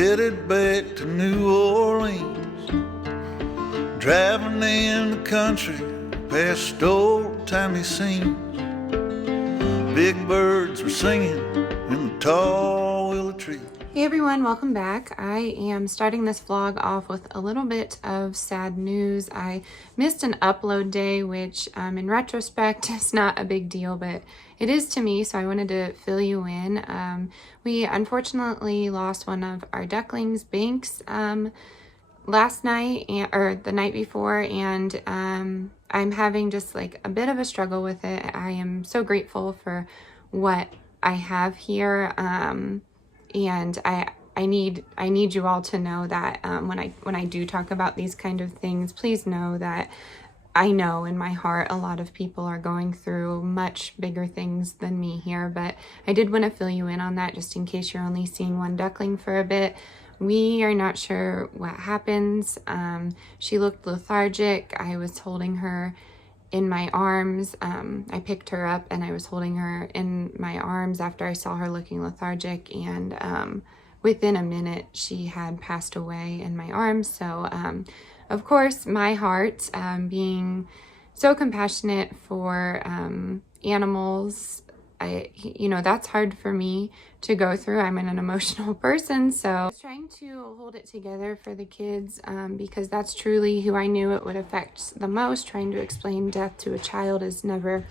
headed back to New Orleans, driving in the country past old-timey scenes. Big birds were singing in the tall willow trees. Hey everyone, welcome back. I am starting this vlog off with a little bit of sad news. I missed an upload day, which in retrospect is not a big deal, but it is to me, so I wanted to fill you in. We unfortunately lost one of our ducklings, Binks, last night or the night before, and I'm having just like a bit of a struggle with it. I am so grateful for what I have here. And I need you all to know that when I do talk about these kind of things, please know that I know in my heart a lot of people are going through much bigger things than me here, but I did want to fill you in on that just in case you're only seeing one duckling for a bit. We are not sure what happens. She looked lethargic. I was holding her in my arms. I picked her up and I was holding her in my arms after I saw her looking lethargic, and within a minute she had passed away in my arms. So of course my heart, being so compassionate for animals, that's hard for me to go through. I'm an emotional person, so I was trying to hold it together for the kids because that's truly who I knew it would affect the most. Trying to explain death to a child is never,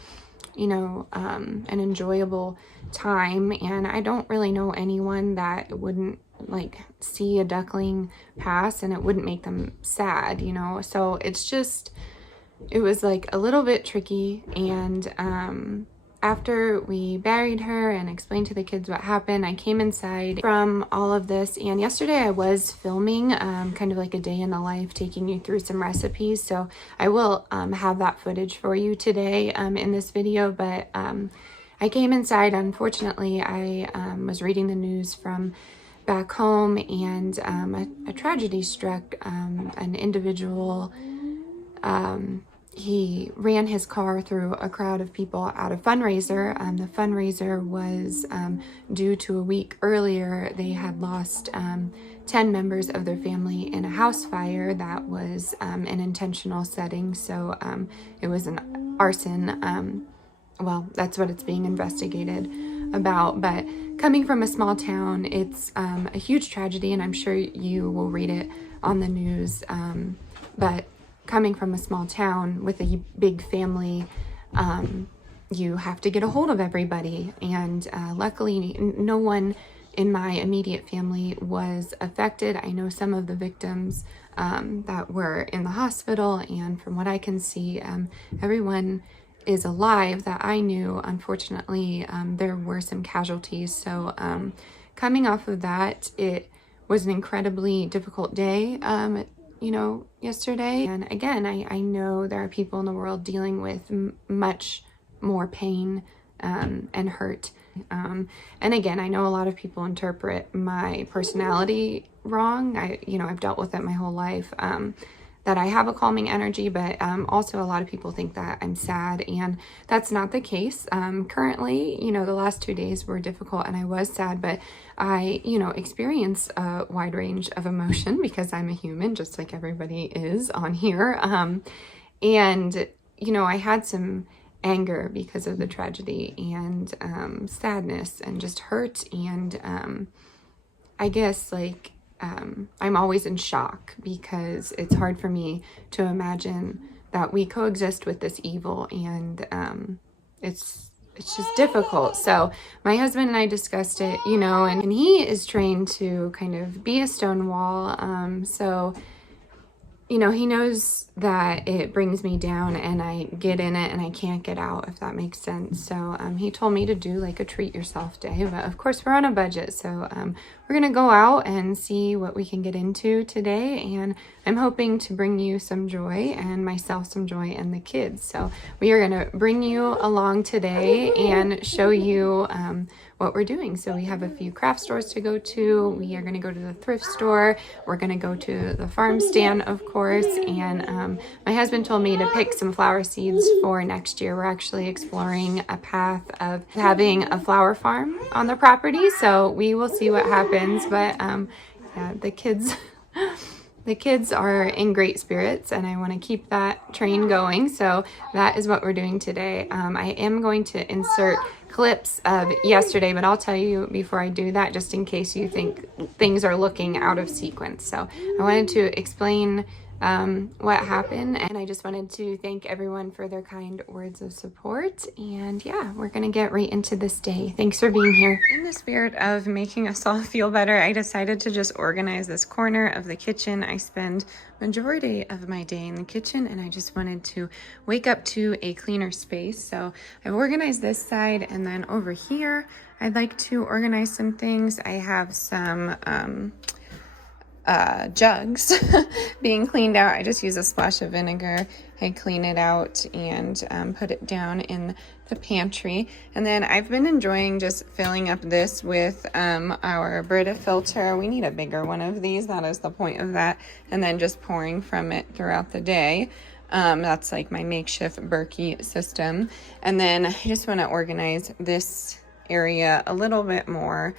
an enjoyable time, and I don't really know anyone that wouldn't like see a duckling pass and it wouldn't make them sad, so it was like a little bit tricky. And after we buried her and explained to the kids what happened, I came inside from all of this, and yesterday I was filming kind of like a day in the life, taking you through some recipes, so I will have that footage for you today in this video. But I came inside. Unfortunately, I was reading the news from back home, and a tragedy struck an individual. He ran his car through a crowd of people at a fundraiser. The fundraiser was due to a week earlier. They had lost 10 members of their family in a house fire that was an intentional setting. So it was an arson. Well, that's what it's being investigated about. But coming from a small town, it's a huge tragedy, and I'm sure you will read it on the news. But coming from a small town with a big family, you have to get a hold of everybody. And luckily, no one in my immediate family was affected. I know some of the victims that were in the hospital, and from what I can see, everyone is alive that I knew. Unfortunately, there were some casualties. So coming off of that, it was an incredibly difficult day. Yesterday. And again, I know there are people in the world dealing with much more pain and hurt. And again, I know a lot of people interpret my personality wrong. I've dealt with it my whole life, that I have a calming energy, but also a lot of people think that I'm sad, and that's not the case. Currently, the last 2 days were difficult and I was sad, but I, experience a wide range of emotion because I'm a human, just like everybody is on here. And, I had some anger because of the tragedy, and sadness and just hurt, and I guess I'm always in shock because it's hard for me to imagine that we coexist with this evil, and it's just difficult. So my husband and I discussed it, and he is trained to kind of be a stone wall. So he knows that it brings me down and I get in it and I can't get out, if that makes sense. So he told me to do like a treat yourself day, but of course we're on a budget. So we're going to go out and see what we can get into today. And I'm hoping to bring you some joy, and myself some joy, and the kids. So we are going to bring you along today and show you what we're doing. So we have a few craft stores to go to. We are going to go to the thrift store. We're going to go to the farm stand, of course. And my husband told me to pick some flower seeds for next year. We're actually exploring a path of having a flower farm on the property. So we will see what happens. But Yeah, the kids the kids are in great spirits, and I want to keep that train going. So that is what we're doing today. I am going to insert clips of yesterday, but I'll tell you before I do that, just in case you think things are looking out of sequence. So I wanted to explain what happened, and I just wanted to thank everyone for their kind words of support. And yeah, we're gonna get right into this day. Thanks for being here. In the spirit of making us all feel better, I decided to just organize this corner of the kitchen. I spend majority of my day in the kitchen, and I just wanted to wake up to a cleaner space. So I've organized this side, and then over here I'd like to organize some things. I have some jugs being cleaned out. I just use a splash of vinegar. I clean it out and put it down in the pantry. And then I've been enjoying just filling up this with our Brita filter. We need a bigger one of these. That is the point of that. And then just pouring from it throughout the day. That's like my makeshift Berkey system. And then I just want to organize this area a little bit more.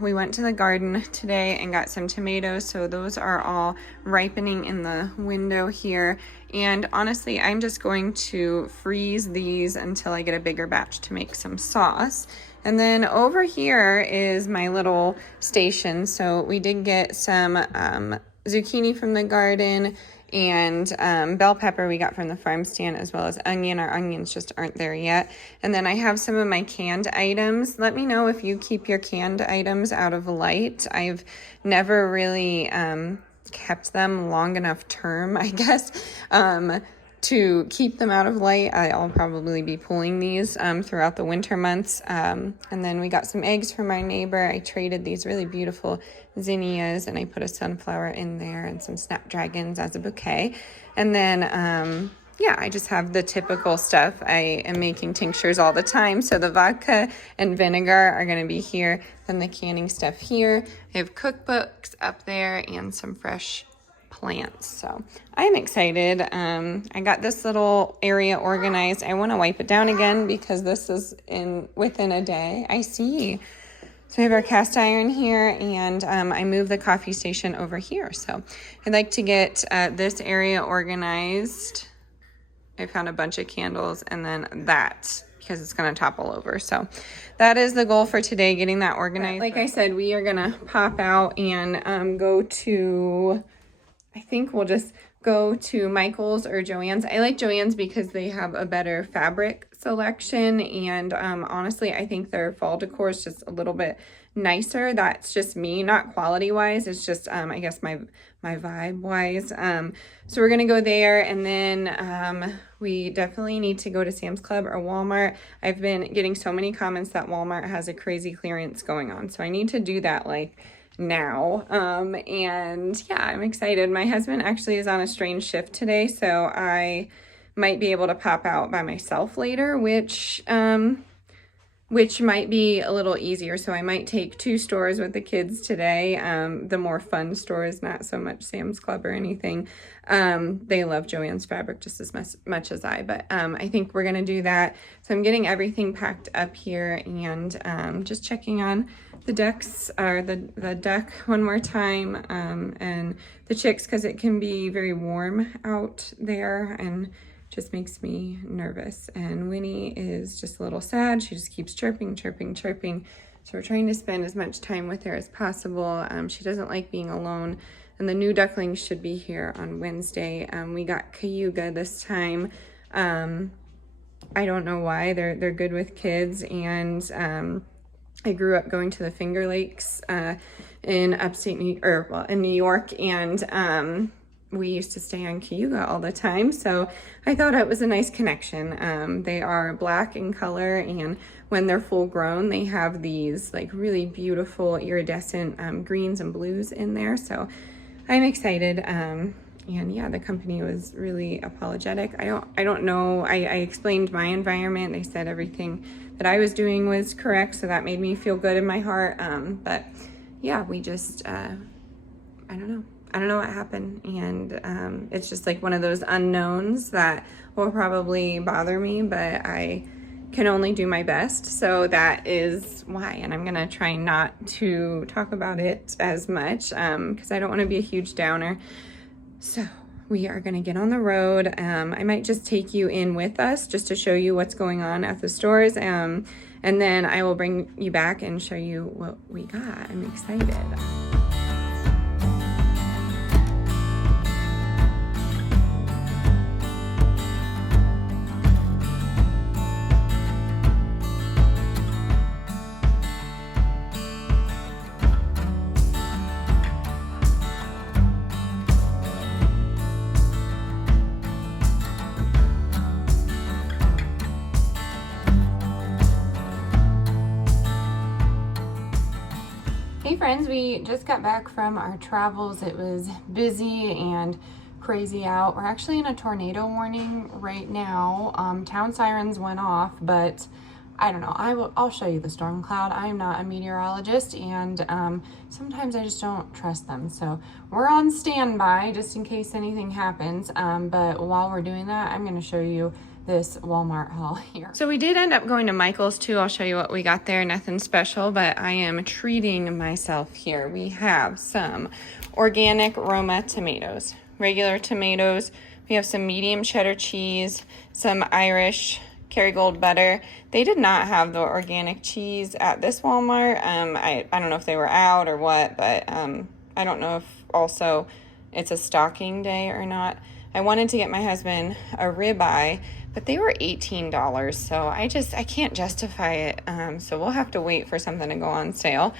We went to the garden today and got some tomatoes, so those are all ripening in the window here. And honestly, I'm just going to freeze these until I get a bigger batch to make some sauce. And then over here is my little station. So we did get some zucchini from the garden, and bell pepper we got from the farm stand, as well as onion. Our onions just aren't there yet. And then I have some of my canned items. Let me know if you keep your canned items out of light. I've never really kept them long enough term, I guess, to keep them out of light. I'll probably be pulling these throughout the winter months. And then we got some eggs from our neighbor. I traded these really beautiful zinnias, and I put a sunflower in there and some snapdragons as a bouquet. And then yeah, I just have the typical stuff. I am making tinctures all the time, so the vodka and vinegar are going to be here. Then the canning stuff here. I have cookbooks up there and some fresh plants. So I'm excited. I got this little area organized. I want to wipe it down again because this is within a day. I see. So we have our cast iron here, and I moved the coffee station over here. So I'd like to get this area organized. I found a bunch of candles, and then that, because it's going to topple over. So that is the goal for today, getting that organized. Like I said, we are going to pop out and go to, I think we'll just go to Michael's or Joann's. I like Joann's because they have a better fabric selection, and honestly, I think their fall decor is just a little bit nicer. That's just me, not quality wise. It's just I guess my vibe wise. So we're gonna go there, and then we definitely need to go to Sam's Club or Walmart. I've been getting so many comments that Walmart has a crazy clearance going on, so I need to do that like now. And yeah, I'm excited. My husband actually is on a strange shift today, so I might be able to pop out by myself later, which might be a little easier. So I might take 2 stores with the kids today. The more fun stores, not so much Sam's Club or anything. They love Joann's fabric just as much as I, but I think we're gonna do that. So I'm getting everything packed up here, and just checking on the ducks, or the duck one more time, and the chicks, because it can be very warm out there and just makes me nervous. And Winnie is just a little sad. She just keeps chirping. So we're trying to spend as much time with her as possible. She doesn't like being alone. And the new ducklings should be here on Wednesday. We got Cayuga this time. I don't know why. They're good with kids, and I grew up going to the Finger Lakes in upstate in New York, and we used to stay on Cayuga all the time, so I thought it was a nice connection. They are black in color, and when they're full grown, they have these like really beautiful iridescent greens and blues in there, so I'm excited. And yeah, the company was really apologetic. I don't know. I explained my environment. They said everything that I was doing was correct, so that made me feel good in my heart. But yeah, we just, I don't know what happened, and it's just like one of those unknowns that will probably bother me, but I can only do my best. So that is why, and I'm gonna try not to talk about it as much because I don't want to be a huge downer. So we are gonna get on the road. I might just take you in with us just to show you what's going on at the stores, and then I will bring you back and show you what we got. I'm excited. Hey friends, we just got back from our travels. It was busy and crazy out. We're actually in a tornado warning right now. Town sirens went off, but I don't know. I'll show you the storm cloud. I'm not a meteorologist, and sometimes I just don't trust them. So we're on standby just in case anything happens. But while we're doing that, I'm going to show you this Walmart haul here. So we did end up going to Michael's too. I'll show you what we got there. Nothing special, but I am treating myself here. We have some organic Roma tomatoes, regular tomatoes. We have some medium cheddar cheese, some Irish Kerrygold butter. They did not have the organic cheese at this Walmart. I don't know if they were out or what, but I don't know if also it's a stocking day or not. I wanted to get my husband a ribeye, but they were $18, so I can't justify it, so we'll have to wait for something to go on sale.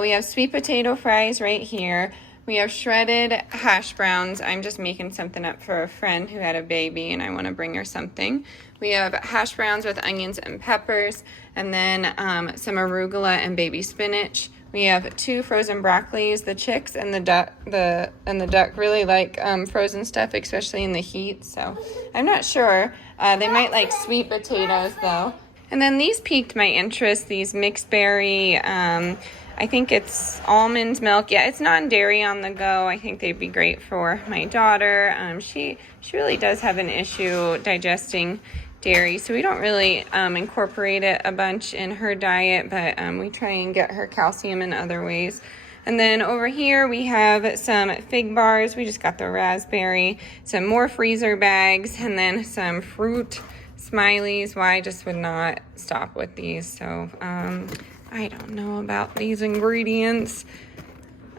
We have sweet potato fries right here. We have shredded hash browns. I'm just making something up for a friend who had a baby, and I want to bring her something. We have hash browns with onions and peppers, and then some arugula and baby spinach. We have 2 frozen broccolis. The chicks and the duck really like frozen stuff, especially in the heat. So I'm not sure. They might like sweet potatoes though. And then these piqued my interest. These mixed berry. I think it's almond milk. Yeah, it's non-dairy on the go. I think they'd be great for my daughter. She really does have an issue digesting dairy, so we don't really incorporate it a bunch in her diet, but we try and get her calcium in other ways. And then over here we have some fig bars. We just got the raspberry, some more freezer bags, and then some fruit smileys. Well, I just would not stop with these, so I don't know about these ingredients.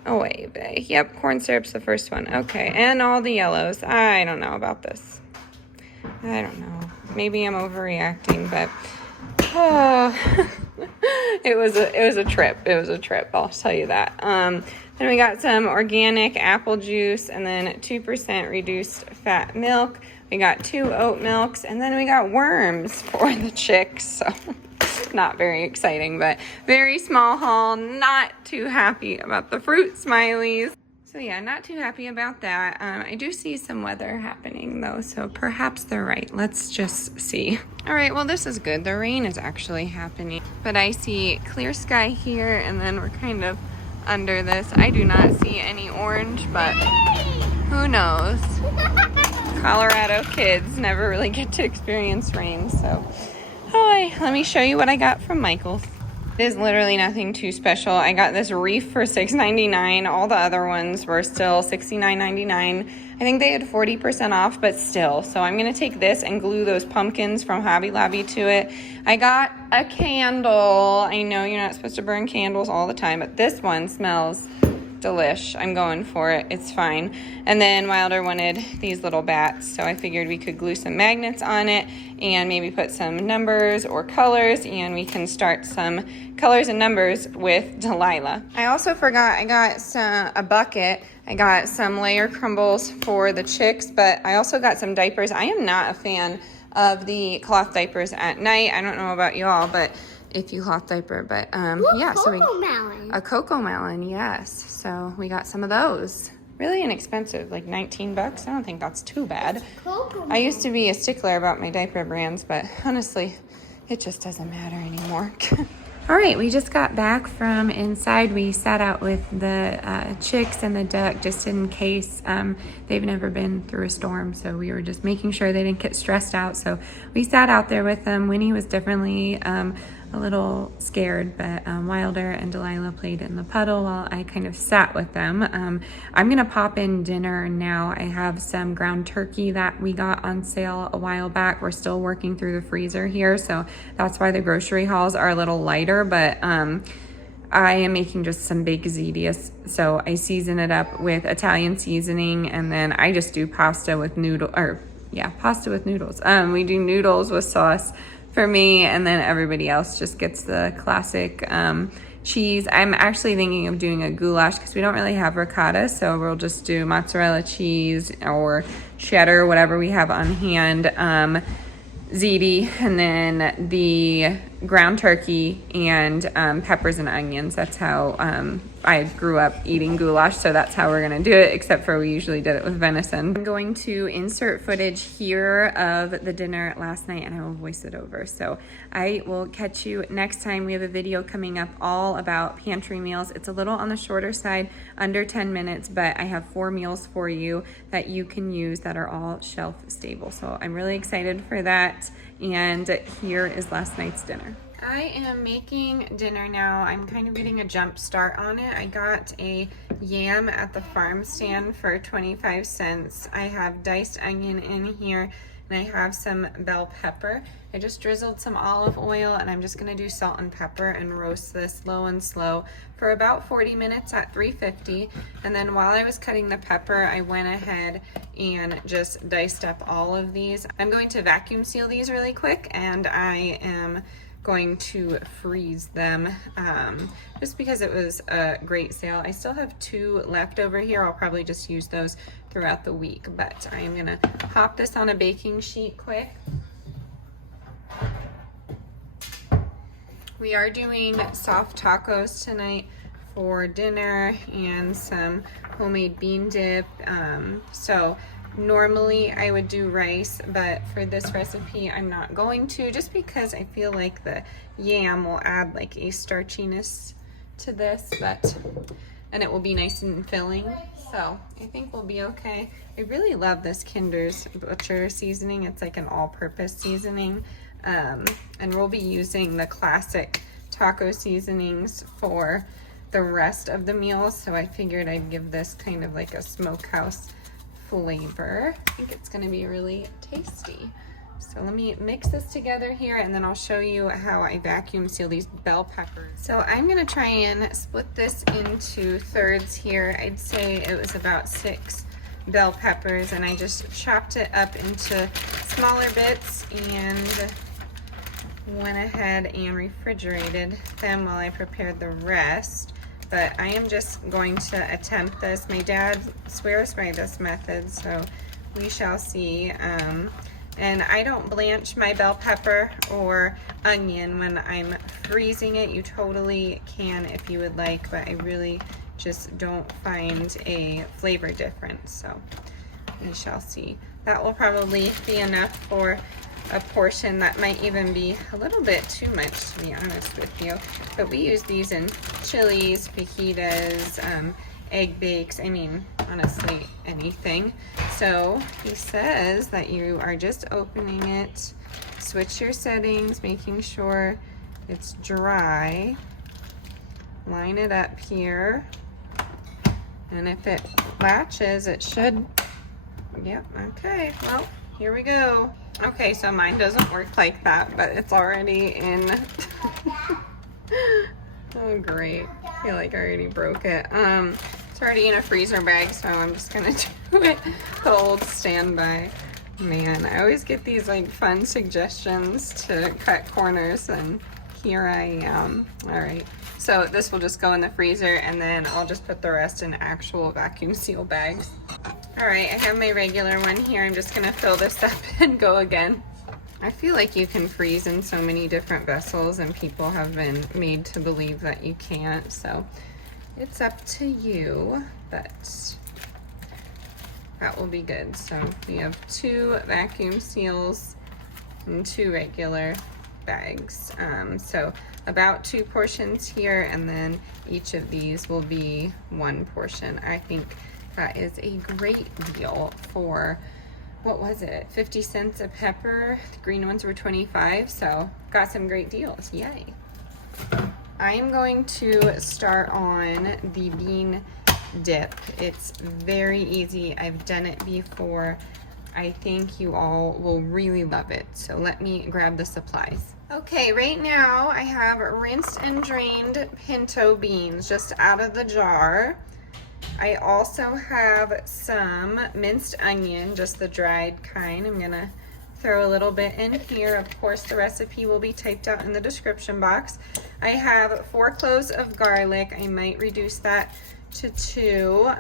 Oh wait, yep, corn syrup's the first one. Okay, and all the yellows. I don't know about this. I don't know. Maybe I'm overreacting, but it was a trip. It was a trip. I'll tell you that. Then we got some organic apple juice, and then 2% reduced fat milk. We got 2 oat milks, and then we got worms for the chicks. So not very exciting, but very small haul. Not too happy about the fruit smileys. So yeah, not too happy about that. I do see some weather happening though, so perhaps they're right. Let's just see. All right, well this is good. The rain is actually happening, but I see clear sky here, and then we're kind of under this. I do not see any orange, but who knows? Colorado kids never really get to experience rain, so. Hi, let me show you what I got from Michael's. It is literally nothing too special. I got this wreath for $6.99. All the other ones were still $69.99. I think they had 40% off, but still. So I'm going to take this and glue those pumpkins from Hobby Lobby to it. I got a candle. I know you're not supposed to burn candles all the time, but this one smells delish. I'm going for it. It's fine. And then Wilder wanted these little bats, so I figured we could glue some magnets on it and maybe put some numbers or colors, and we can start some colors and numbers with Delilah. I also forgot I got a bucket. I got some layer crumbles for the chicks, but I also got some diapers. I am not a fan of the cloth diapers at night. I don't know about y'all, but if you cloth diaper, but yeah, so a cocoa melon, yes. So we got some of those. Really inexpensive, like 19 bucks. I don't think that's too bad. I used to be a stickler about my diaper brands, but honestly, it just doesn't matter anymore. All right, we just got back from inside. We sat out with the chicks and the duck just in case. They've never been through a storm, so we were just making sure they didn't get stressed out. So we sat out there with them. Winnie was definitely a little scared, but Wilder and Delilah played in the puddle while I kind of sat with them. I'm gonna pop in dinner now. I have some ground turkey that we got on sale a while back. We're still working through the freezer here, so that's why the grocery hauls are a little lighter, but I am making just some baked ziti, so I season it up with Italian seasoning, and then I just do pasta with pasta with noodles. We do noodles with sauce for me, and then everybody else just gets the classic cheese. I'm actually thinking of doing a goulash because we don't really have ricotta, so we'll just do mozzarella cheese or cheddar, whatever we have on hand, ziti, and then the ground turkey and peppers and onions. That's how I grew up eating goulash, so that's how we're gonna do it, except for we usually did it with venison. I'm going to insert footage here of the dinner last night, and I will voice it over. So I will catch you next time. We have a video coming up all about pantry meals. It's a little on the shorter side, under 10 minutes, but I have 4 meals for you that you can use that are all shelf stable. So I'm really excited for that, and here is last night's dinner. I am making dinner now. I'm kind of getting a jump start on it. I got a yam at the farm stand for 25 cents. I have diced onion in here, and I have some bell pepper. I just drizzled some olive oil, and I'm just gonna do salt and pepper and roast this low and slow for about 40 minutes at 350. And then while I was cutting the pepper, I went ahead and just diced up all of these. I'm going to vacuum seal these really quick, and I am going to freeze them just because it was a great sale. I still have 2 left over here. I'll probably just use those throughout the week, but I am gonna pop this on a baking sheet quick. We are doing soft tacos tonight for dinner and some homemade bean dip. So normally I would do rice, but for this recipe I'm not going to, just because I feel like the yam will add like a starchiness to this, and it will be nice and filling. So I think we'll be okay. I really love this Kinder's Butcher seasoning. It's like an all-purpose seasoning, and we'll be using the classic taco seasonings for the rest of the meals, so I figured I'd give this kind of like a smokehouse flavor. I think it's gonna be really tasty. So let me mix this together here, and then I'll show you how I vacuum seal these bell peppers. So I'm gonna try and split this into thirds here. I'd say it was about 6 bell peppers, and I just chopped it up into smaller bits and went ahead and refrigerated them while I prepared the rest. But I am just going to attempt this. My dad swears by this method, so we shall see. And I don't blanch my bell pepper or onion when I'm freezing it. You totally can if you would like, but I really just don't find a flavor difference, so we shall see. That will probably be enough for a portion. That might even be a little bit too much, to be honest with you. But we use these in chilies, fajitas, egg bakes, I mean, honestly, anything. So he says that you are just opening it, switch your settings, making sure it's dry, line it up here, and if it latches, it should, yep, okay, well, here we go. Okay, so mine doesn't work like that, but it's already in. Oh, great. I feel like I already broke it. It's already in a freezer bag, so I'm just gonna do it the old standby. Man, I always get these like fun suggestions to cut corners, and here I am. All right, so this will just go in the freezer, and then I'll just put the rest in actual vacuum seal bags. All right, I have my regular one here. I'm just gonna fill this up and go again. I feel like you can freeze in so many different vessels, and people have been made to believe that you can't, so it's up to you, but that will be good. So we have 2 vacuum seals and 2 regular bags. So about 2 portions here, and then each of these will be 1 portion. I think that is a great deal for, what was it, 50 cents a pepper. The green ones were 25, so got some great deals. Yay. I am going to start on the bean dip. It's very easy. I've done it before. I think you all will really love it. So let me grab the supplies. Okay, right now I have rinsed and drained pinto beans just out of the jar. I also have some minced onion, just the dried kind. I'm gonna throw a little bit in here. Of course, the recipe will be typed out in the description box. I have 4 cloves of garlic. I might reduce that to 2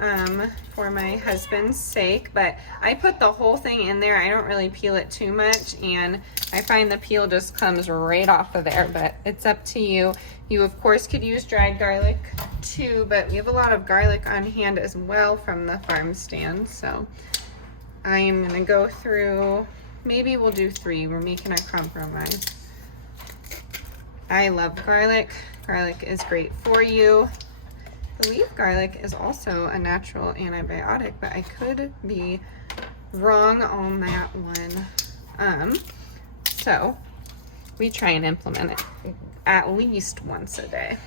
for my husband's sake, but I put the whole thing in there. I don't really peel it too much, and I find the peel just comes right off of there, but it's up to you. You of course could use dried garlic too, but we have a lot of garlic on hand as well from the farm stand, so I am gonna go through, maybe we'll do 3. We're making a compromise. I love garlic. Garlic is great for you. I believe garlic is also a natural antibiotic, but I could be wrong on that one. So we try and implement it at least once a day.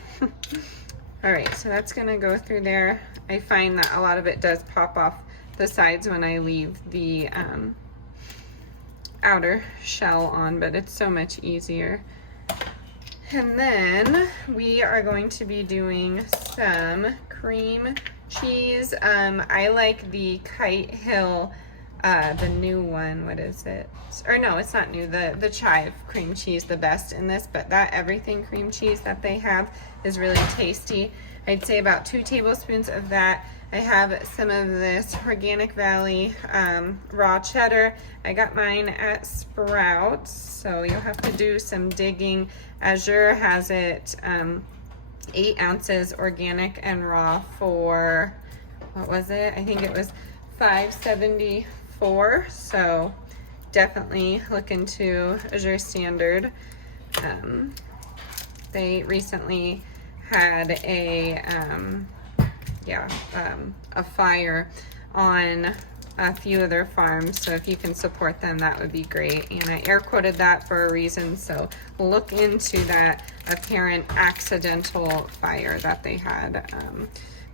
All right, so that's gonna go through there. I find that a lot of it does pop off the sides when I leave the outer shell on, but it's so much easier. And then we are going to be doing some cream cheese. I like the Kite Hill, the new one. What is it? Or no, it's not new. The chive cream cheese, the best in this, but that everything cream cheese that they have is really tasty. I'd say about 2 tablespoons of that. I have some of this Organic Valley raw cheddar. I got mine at Sprouts, so you'll have to do some digging. Azure has it 8 ounces organic and raw for, what was it? I think it was $5.74. So definitely look into Azure Standard. They recently had a fire on a few of their farms, so if you can support them, that would be great. And I air quoted that for a reason, so look into that apparent accidental fire that they had.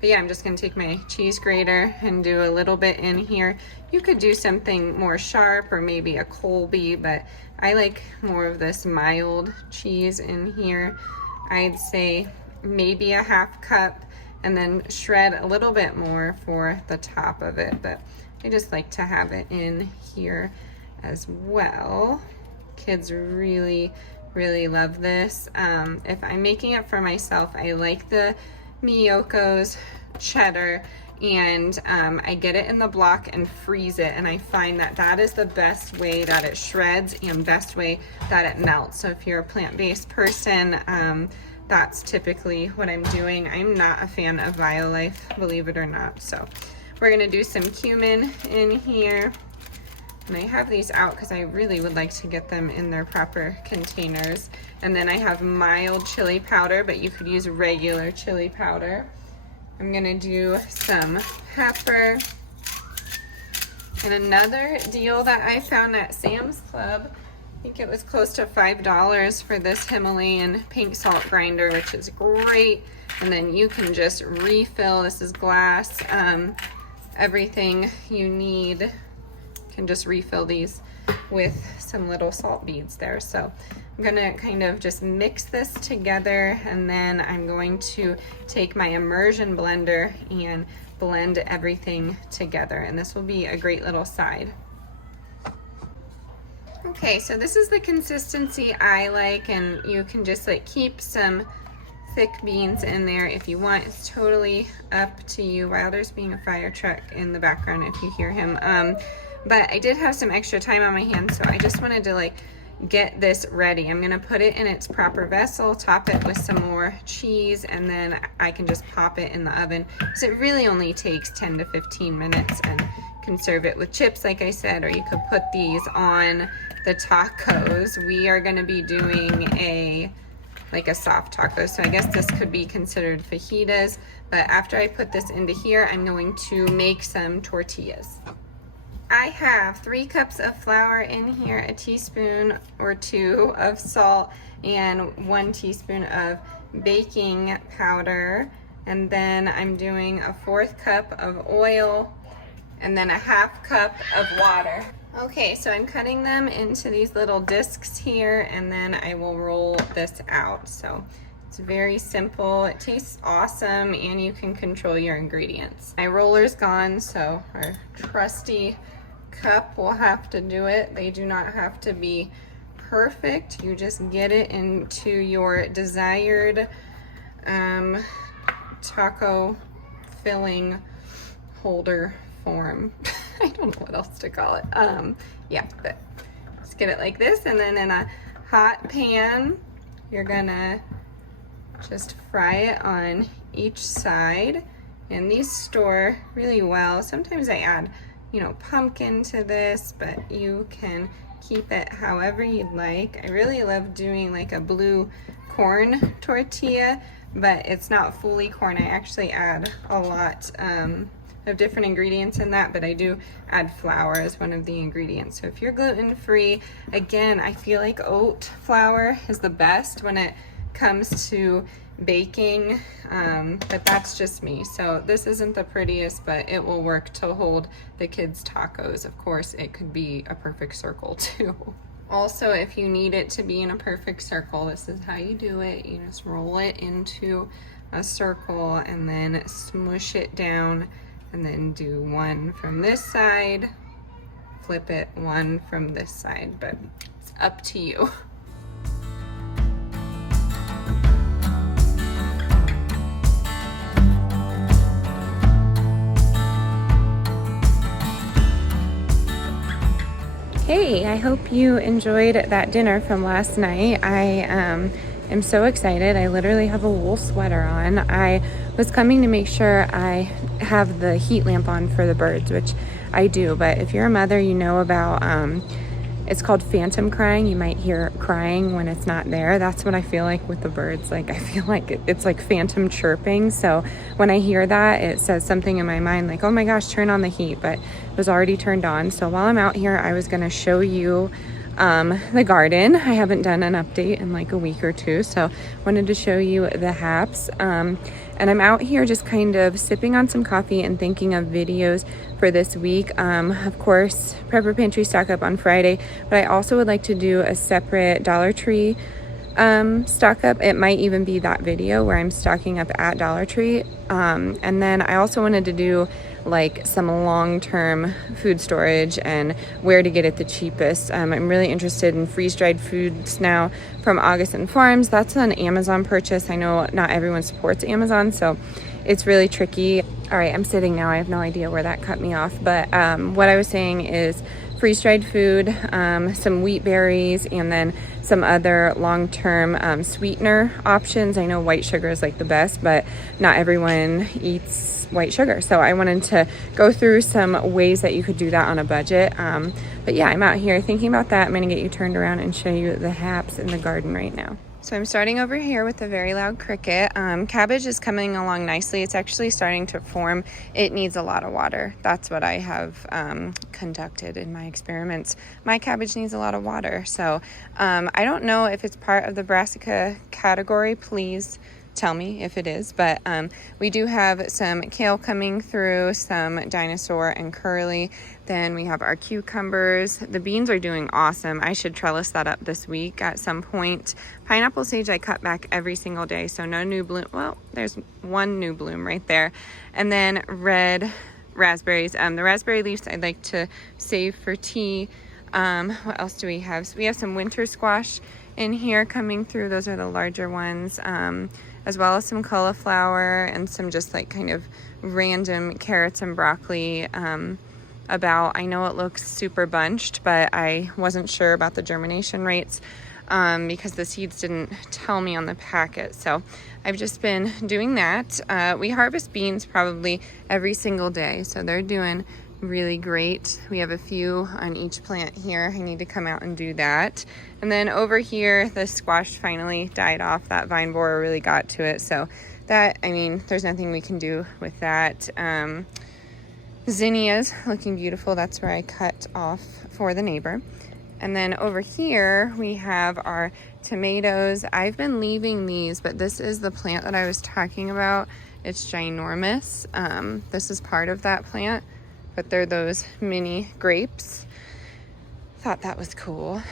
But yeah, I'm just gonna take my cheese grater and do a little bit in here. You could do something more sharp or maybe a Colby, but I like more of this mild cheese in here. I'd say maybe a 1/2 cup, and then shred a little bit more for the top of it, but I just like to have it in here as well. Kids really, really love this. If I'm making it for myself, I like the Miyoko's cheddar, and I get it in the block and freeze it, and I find that that is the best way that it shreds and best way that it melts. So if you're a plant-based person, that's typically what I'm doing. I'm not a fan of Violife, believe it or not. So we're gonna do some cumin in here. And I have these out because I really would like to get them in their proper containers. And then I have mild chili powder, but you could use regular chili powder. I'm gonna do some pepper. And another deal that I found at Sam's Club, I think it was close to $5 for this Himalayan pink salt grinder, which is great. And then you can just refill, this is glass, everything you need. You can just refill these with some little salt beads there. So I'm gonna kind of just mix this together, and then I'm going to take my immersion blender and blend everything together. And this will be a great little side. Okay, so this is the consistency I like, and you can just like keep some thick beans in there if you want. It's totally up to you. Wow, there's being a fire truck in the background if you hear him. But I did have some extra time on my hands, so I just wanted to like get this ready. I'm gonna put it in its proper vessel, top it with some more cheese, and then I can just pop it in the oven. So it really only takes 10 to 15 minutes, and can serve it with chips, like I said, or you could put these on the tacos. We are gonna be doing a like a soft taco. So I guess this could be considered fajitas, but after I put this into here, I'm going to make some tortillas. I have 3 cups of flour in here, a teaspoon or 2 of salt, and 1 teaspoon of baking powder. And then I'm doing a 1/4 cup of oil, and then a 1/2 cup of water. Okay, so I'm cutting them into these little discs here, and then I will roll this out. So it's very simple. It tastes awesome, and you can control your ingredients. My roller's gone, so our trusty cup will have to do it. They do not have to be perfect. You just get it into your desired taco filling holder form. I don't know what else to call it. Yeah, but just get it like this, and then in a hot pan, you're gonna just fry it on each side. And these store really well. Sometimes I add, you know, pumpkin to this, but you can keep it however you'd like. I really love doing like a blue corn tortilla, but it's not fully corn. I actually add a lot of different ingredients in that, but I do add flour as one of the ingredients. So if you're gluten-free, again, I feel like oat flour is the best when it comes to baking, but that's just me. So this isn't the prettiest, but it will work to hold the kids' tacos. Of course, it could be a perfect circle too. Also, if you need it to be in a perfect circle, this is how you do it. You just roll it into a circle and then smush it down, and then do one from this side, flip it, one from this side, but it's up to you. Hey, I hope you enjoyed that dinner from last night. I am so excited. I literally have a wool sweater on. I was coming to make sure I have the heat lamp on for the birds, which I do, but if you're a mother, you know about, it's called phantom crying. You might hear crying when it's not there. That's what I feel like with the birds. Like, I feel like it's like phantom chirping. So when I hear that, it says something in my mind like, oh my gosh, turn on the heat, but it was already turned on. So while I'm out here, I was gonna show you the garden. I haven't done an update in like a week or two, so wanted to show you the haps. And I'm out here just kind of sipping on some coffee and thinking of videos for this week. Of course, Prepper Pantry stock up on Friday, but I also would like to do a separate Dollar Tree stock up. It might even be that video where I'm stocking up at Dollar Tree. And then I also wanted to do like some long-term food storage and where to get it the cheapest. I'm really interested in freeze-dried foods now from Augustin Farms. That's an Amazon purchase. I know not everyone supports Amazon, so it's really tricky. All right, I'm sitting now. I have no idea where that cut me off, but what I was saying is freeze-dried food, some wheat berries, and then some other long-term sweetener options. I know white sugar is like the best, but not everyone eats white sugar. So I wanted to go through some ways that you could do that on a budget. But yeah, I'm out here thinking about that. I'm gonna get you turned around and show you the haps in the garden right now. So I'm starting over here with a very loud cricket. Cabbage is coming along nicely. It's actually starting to form. It needs a lot of water. That's what I have conducted in my experiments. My cabbage needs a lot of water. So I don't know if it's part of the brassica category. Please tell me if it is, but we do have some kale coming through, some dinosaur and curly. Then we have our cucumbers. The beans are doing awesome. I should trellis that up this week at some point. Pineapple sage I cut back every single day, so no new bloom. Well, there's one new bloom right there. And then red raspberries. The raspberry leaves I'd like to save for tea. What else do we have? So we have some winter squash in here coming through. Those are the larger ones. As well as some cauliflower and some just like kind of random carrots and broccoli. I know it looks super bunched, but I wasn't sure about the germination rates because the seeds didn't tell me on the packet. So I've just been doing that. We harvest beans probably every single day, so they're doing really great. We have a few on each plant here. I need to come out and do that. And then over here, the squash finally died off. That vine borer really got to it. So that, I mean, there's nothing we can do with that. Zinnias looking beautiful. That's where I cut off for the neighbor. And then over here we have our tomatoes. I've been leaving these, but this is the plant that I was talking about. It's ginormous. This is part of that plant, but they're those mini grapes. Thought that was cool.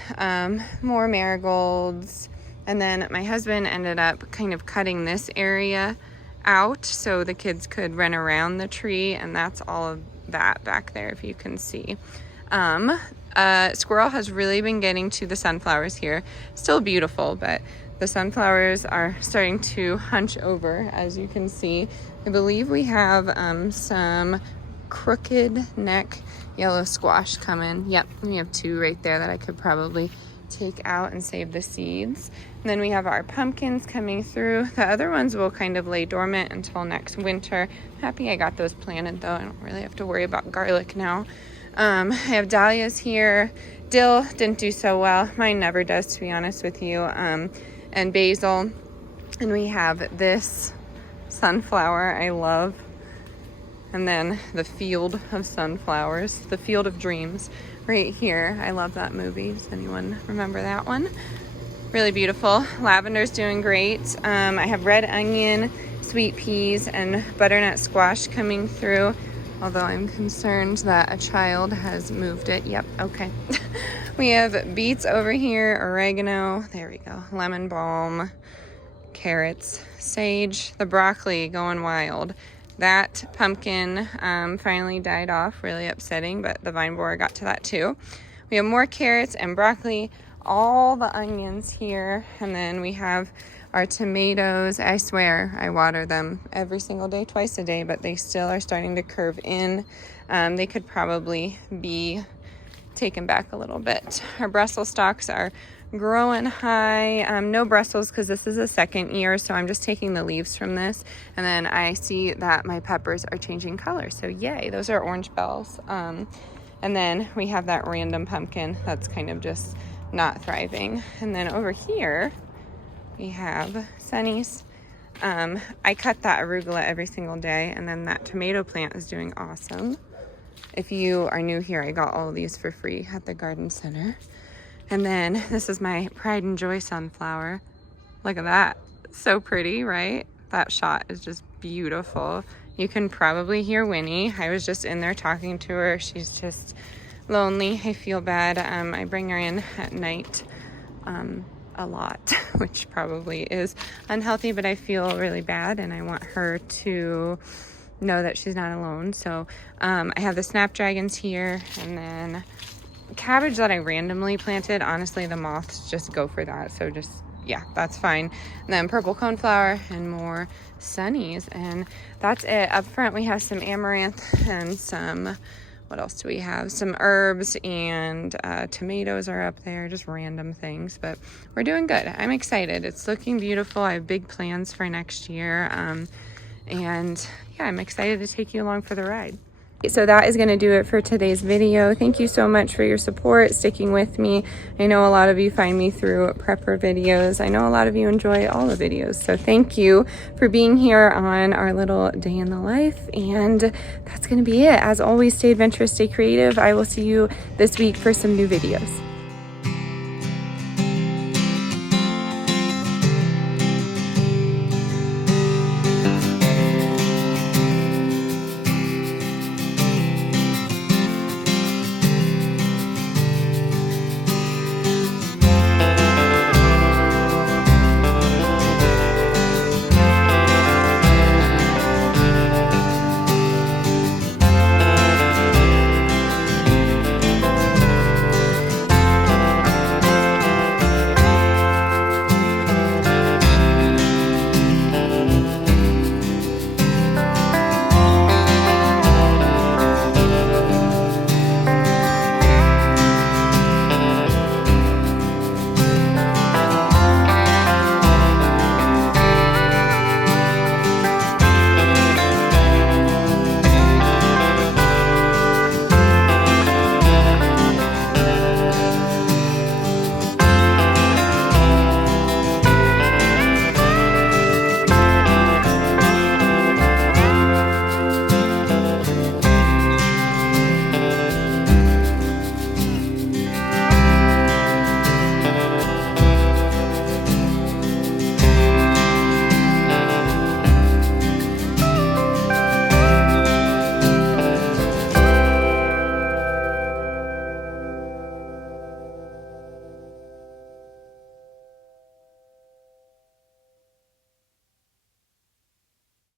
More marigolds. And then my husband ended up kind of cutting this area out so the kids could run around the tree, and that's all of that back there, if you can see. Squirrel has really been getting to the sunflowers here. Still beautiful, but the sunflowers are starting to hunch over, as you can see. I believe we have some crooked neck yellow squash coming. Yep, we have 2 right there that I could probably take out and save the seeds. And then we have our pumpkins coming through. The other ones will kind of lay dormant until next winter. I'm happy I got those planted though. I don't really have to worry about garlic now. I have dahlias here. Dill didn't do so well. Mine never does, to be honest with you. And basil. And we have this sunflower I love. And then the field of sunflowers, the field of dreams right here. I love that movie. Does anyone remember that one? Really beautiful. Lavender's doing great. I have red onion, sweet peas, and butternut squash coming through. Although I'm concerned that a child has moved it. Yep, okay. We have beets over here, oregano, there we go, lemon balm, carrots, sage, the broccoli going wild. That pumpkin finally died off, really upsetting, but the vine borer got to that too. We have more carrots and broccoli, all the onions here, and then we have our tomatoes. I swear I water them every single day, twice a day, but they still are starting to curve in. They could probably be taken back a little bit. Our Brussels stalks are growing high. No Brussels because this is the second year, so I'm just taking the leaves from this. And then I see that my peppers are changing color, so yay, those are orange bells. And then we have that random pumpkin that's kind of just not thriving. And then over here we have sunnies. I cut that arugula every single day, and then that tomato plant is doing awesome. If you are new here, I got all of these for free at the garden center. And then this is my pride and joy sunflower. Look at that. So pretty, right? That shot is just beautiful. You can probably hear Winnie. I was just in there talking to her. She's just lonely. I feel bad. I bring her in at night a lot, which probably is unhealthy, but I feel really bad and I want her to know that she's not alone. So I have the snapdragons here, and then cabbage that I randomly planted. Honestly, the moths just go for that, so just, yeah, that's fine. And then purple coneflower and more sunnies, and that's it. Up front we have some amaranth and some, what else do we have? Some herbs, and tomatoes are up there, just random things, but we're doing good. I'm excited. It's looking beautiful. I have big plans for next year, and yeah, I'm excited to take you along for the ride. So that is going to do it for today's video. Thank you so much for your support, sticking with me. I know a lot of you find me through prepper videos. I know a lot of you enjoy all the videos. So thank you for being here on our little day in the life. And that's going to be it. As always, stay adventurous, stay creative. I will see you this week for some new videos.